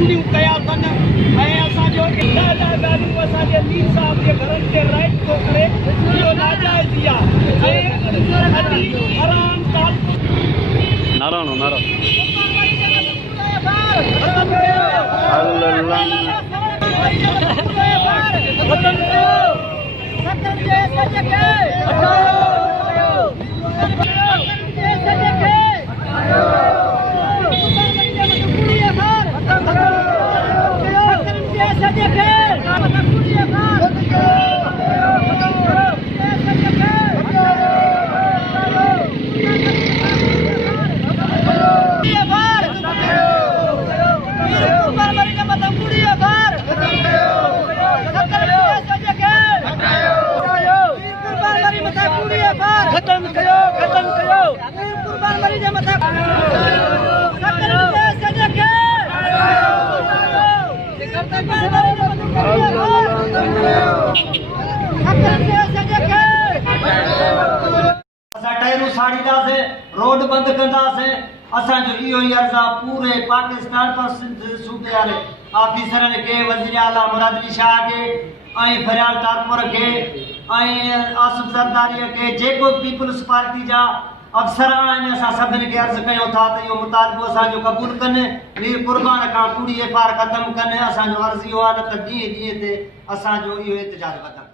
पूरियूं कया कनि ऐं असांजो इलाही ॻाल्हियूं असांजे मीर साहब जे घरनि ते राइट थो करे इहो नाजाइज़ी आहे ऐं अॼु हराम नारो नारो रोड बंद कंदासीं असांजो इहो ई अर्ज़ु आहे पूरे पाकिस्तान पर सिंध सूबे वारे ऑफिसरनि खे वज़ीर आला मुराद अली शाह खे ऐं फरियाल टारपुर खे ऐं आसिफ ज़रदारीअ खे जेको पीपल्स पार्टी जा अफ़सर आहिनि असां सभिनी खे अर्ज़ु कयूं था त इहो मुतालबो असांजो क़बूल कनि मीर क़ुर्बान खां पूरी एफ आर ख़तमु कनि असांजो अर्ज़ु इहो आहे न त ॾींहं ॾींहं ते असांजो इहो एहतजाज वधंदो।